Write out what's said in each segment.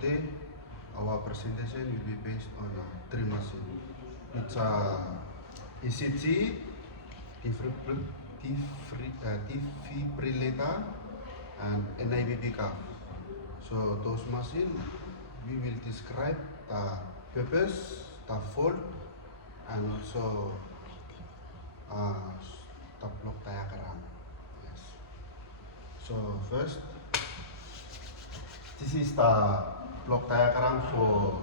today our presentation will be based on three machines. It's ECG, defibrillator, and NIBP cuff. So those machines we will describe the purpose, the fault, and also the block diagram. Yes. So first, this is the block diagram for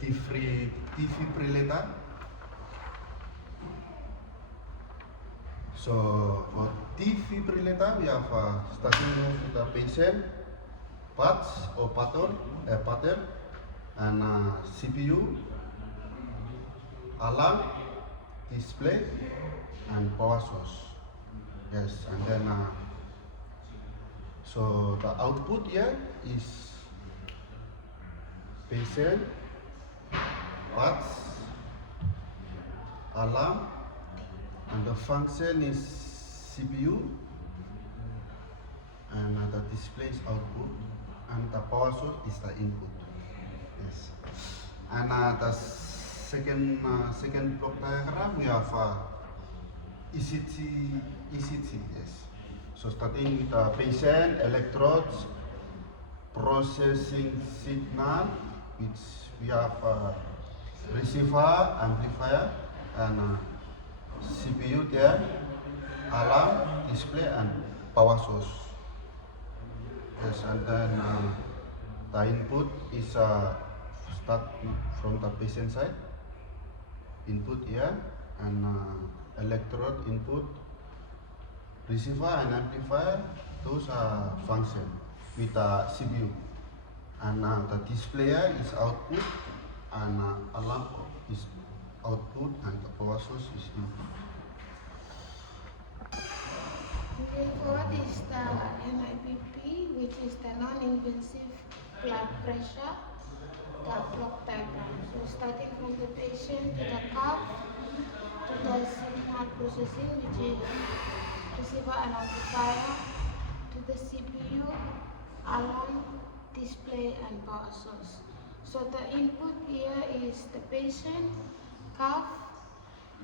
defibrillator. So for defibrillator, we have starting with the patient, parts or pattern, and CPU, alarm, display, and power source. Yes, and then so the output here is patient, parts, alarm, and the function is CPU, and the display is output, and the power source is the input. Yes, and the second block diagram we have ECG. Yes. So starting with the patient, electrodes, processing signal, which we have receiver, amplifier, and CPU there, alarm, display, and power source. Yes, and then the input is start from the patient side. Input here, and electrode input, receiver and amplifier, those are function with the CPU, and the displayer is output, and alarm is output, and the power source is input. Moving forward is the NIBP, which is the non-invasive blood pressure, the block diagram. So starting from the patient to the cuff, to the signal processing, which is receiver and amplifier, to the CPU, alarm, display, and power source. So the input here is the patient, cuff,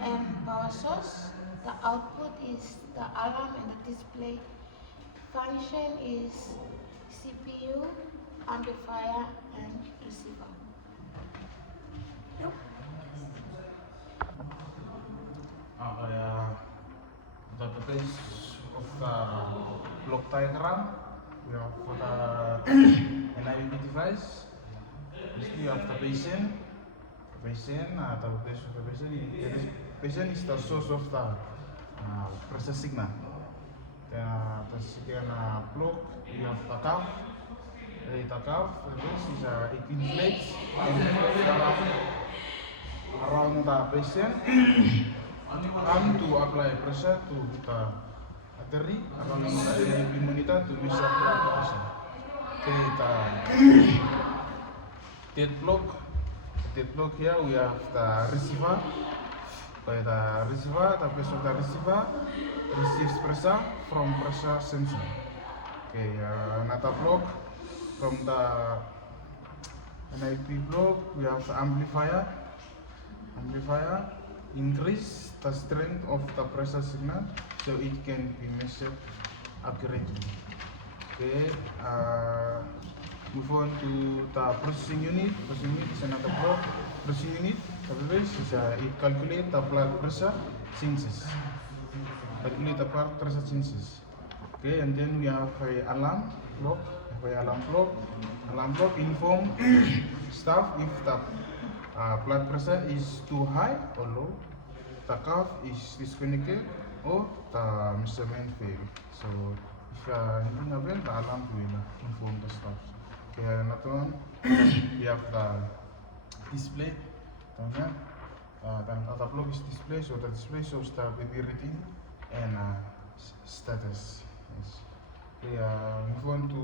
and power source. The output is the alarm and the display. Function is CPU, amplifier, and receiver. The purpose of the block diagram, we have for the NIBP device. We have the patient. The purpose of the patient is the source of the pressure signal. The second block, we have the cuff. The cuff, this is 18 plates around the patient and to apply pressure to the artery around the NIBP monitor to measure blood pressure. The third block here we have the receiver. By the receiver, the place of the receiver receives pressure from pressure sensor. Okay, another block from the NIBP block we have the amplifier. Amplifier increase the strength of the pressure signal so it can be measured accurately. Okay, move on to the processing unit. Processing unit is another block. Processing unit, the purpose is it calculates the blood pressure changes. Calculate the blood pressure changes. Okay, and then we have a alarm block. Alarm block inform staff if the blood pressure is too high or low, the cuff is disconnected, or the measurement failed. So if anything happens, the alarm will inform the staff. Okay, another one, we have the display. Then other block is display, so the display shows the baby reading and status. Yes. Okay, move on to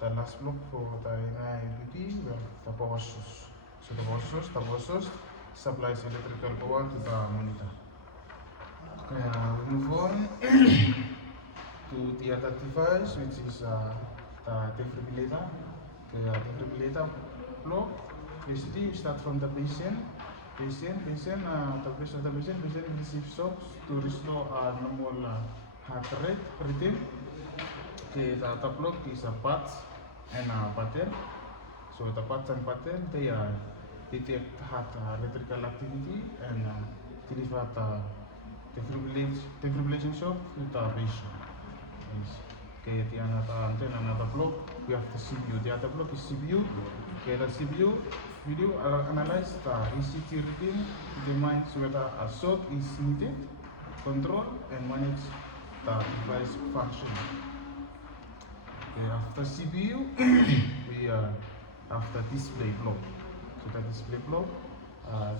the last block for the NIBP, we have the power source. So the power source supplies electrical power to the monitor. Okay, we move on to the other device, which is the defibrillator. Defibrillator block. Basically, we start from the patient. The purpose of the patient receives shocks to restore normal heart rate, rhythm. The other block is a pads and a pattern. So the pads and pattern, they detect heart electrical activity and deliver the defibrillation shock to the patient. Yes. Okay, then another block, we have the CPU. The other block is CPU. Okay, the CPU video analyze the ECG reading, determines whether a shock is needed, control and manage the device function. Okay, after CPU, we have the display block. So the display block,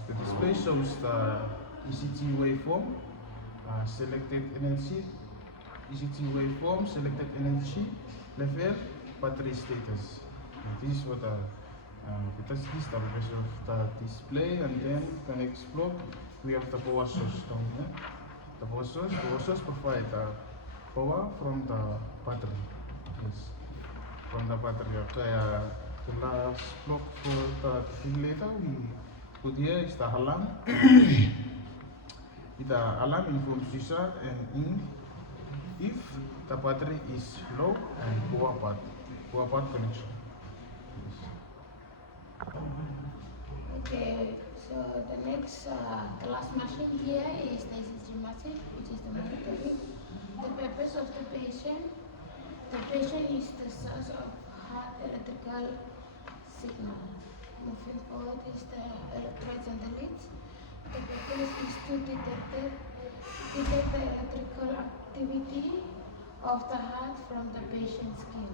the display shows the ECG waveform, selected energy, ECG waveform, selected energy level, battery status. This is what because this is the purpose of the display, and then the next block we have the power source down here. The power source provide power from the battery. Yes, from the battery. Okay, the last block for the defibrillator we put here is the alarm. The alarm informs user and in if the battery is low and poor part connection. Okay, so the next, the last machine here is the ECG machine, which is the monitoring. The purpose of the patient is the source of heart electrical signal. Moving forward is the electrodes and the leads. The purpose is to detect the electrical activity of the heart from the patient's skin.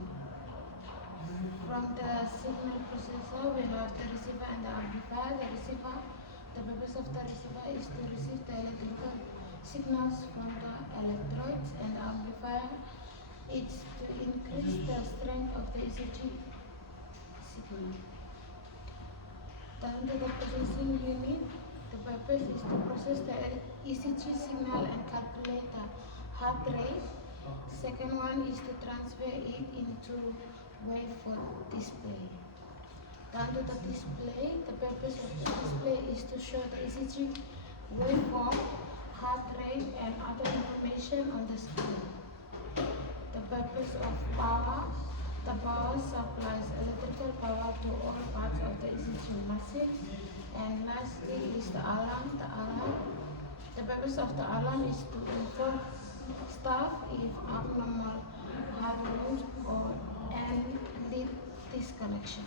From the signal processor, we have the receiver and the amplifier. The purpose of the receiver is to receive the electrical signals from the electrodes, and the amplifier is to increase the strength of the ECG signal. Down to the processing unit, the purpose is to process the ECG signal and calculate the heart rate. Second one is to transfer it into wave for display. Down to the display, the purpose of the display is to show the ECG waveform, heart rate and other information on the screen. The purpose of power, the power supplies electrical power to all parts of the ECG machine. And lastly is the alarm. The purpose of the alarm is to inform staff if abnormal heart rhythms or and lead disconnection.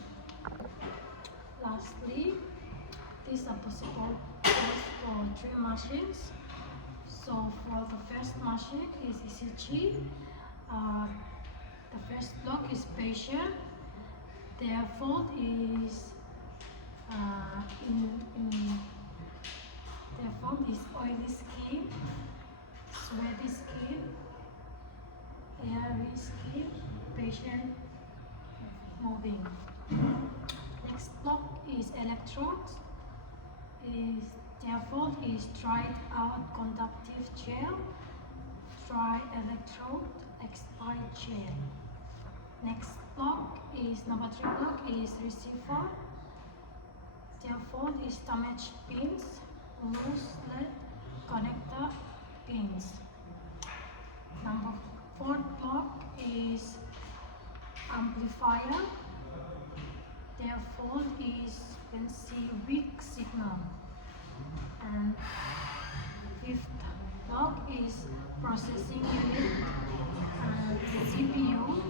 Lastly, these are possible tests for 3 machines. So for the first machine is ECG. The first block is patient. Their fault is oily skin, sweaty skin, hairy skin, patient moving. Next block is electrodes. Their fault is dried out conductive gel, dry electrode, expired gel. Next block is number 3 block is receiver. Their fault is damaged pins, loose lead connector pins. Number 4 block is amplifier. Their fault is when see weak signal. And 5th block is processing unit and CPU.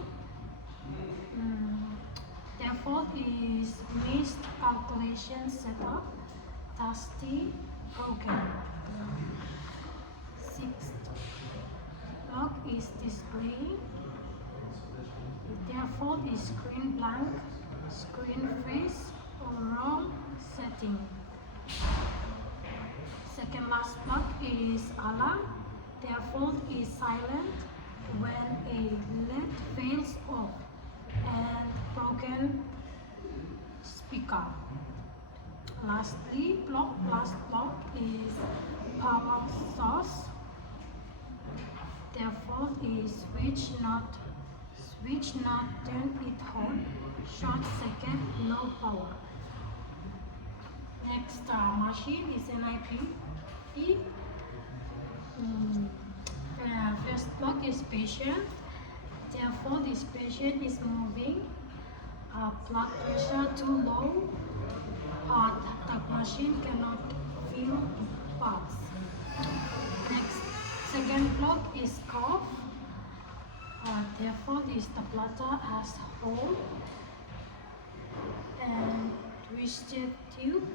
Their fault is missed calculation setup, dusty, broken. 6th block is display. Their fault is screen blank, screen freeze, or wrong setting. Second last block is alarm. Their fault is silent when a LED fails off and broken speaker. Last block is power source. Their fault is switch not which not turn it on, short circuit, low power. Next machine is NIBP. First block is patient, therefore this patient is moving, blood pressure too low, the machine cannot feel pulse. Next, second block is cough, therefore this the bladder has hole and twisted tube,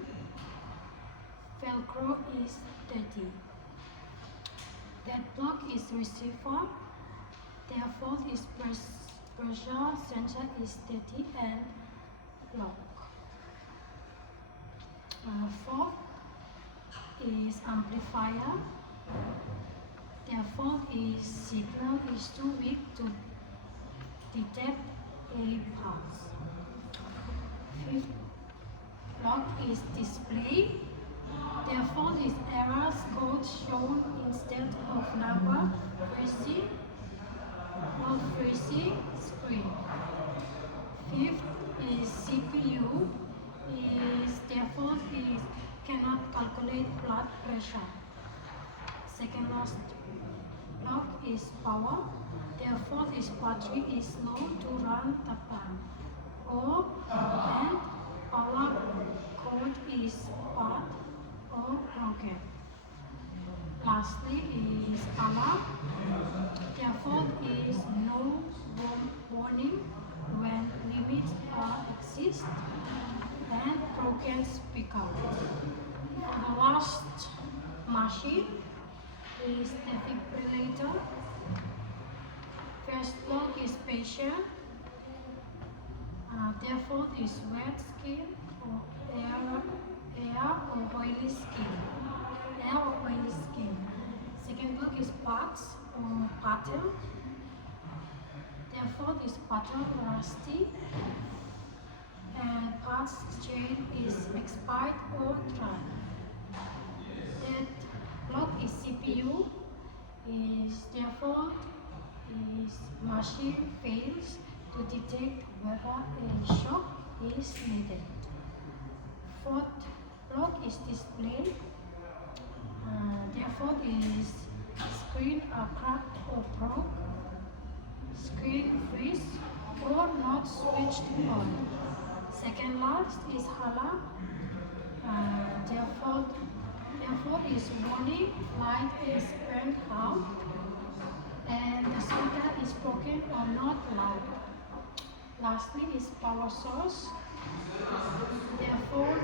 velcro is dirty. That block is receiver, therefore this pressure sensor is dirty and block. Fourth is amplifier, therefore its signal is too weak to detect a pulse. Fifth block is display, therefore this error code shown instead of number freezing screen. Fifth is CPU, therefore it cannot calculate blood pressure. Second last block is power, therefore this battery is low to run the pump. And power cord is bad or broken. Lastly is alarm, therefore is no warning when limits exist, and broken speaker. The last machine is defibrillator. First block is patient, therefore is wet skin or air or oily skin. Second block is parts or pattern, therefore this pattern rusty and parts chain is expired or dry. That block is CPU, therefore machine fails to detect whether a shock is needed. Fourth block is display, therefore is screen cracked or broke, screen freeze or not switched on. Second last is alarm, therefore is warning light is burned out and the speaker is broken or not loud. Lastly is power source, therefore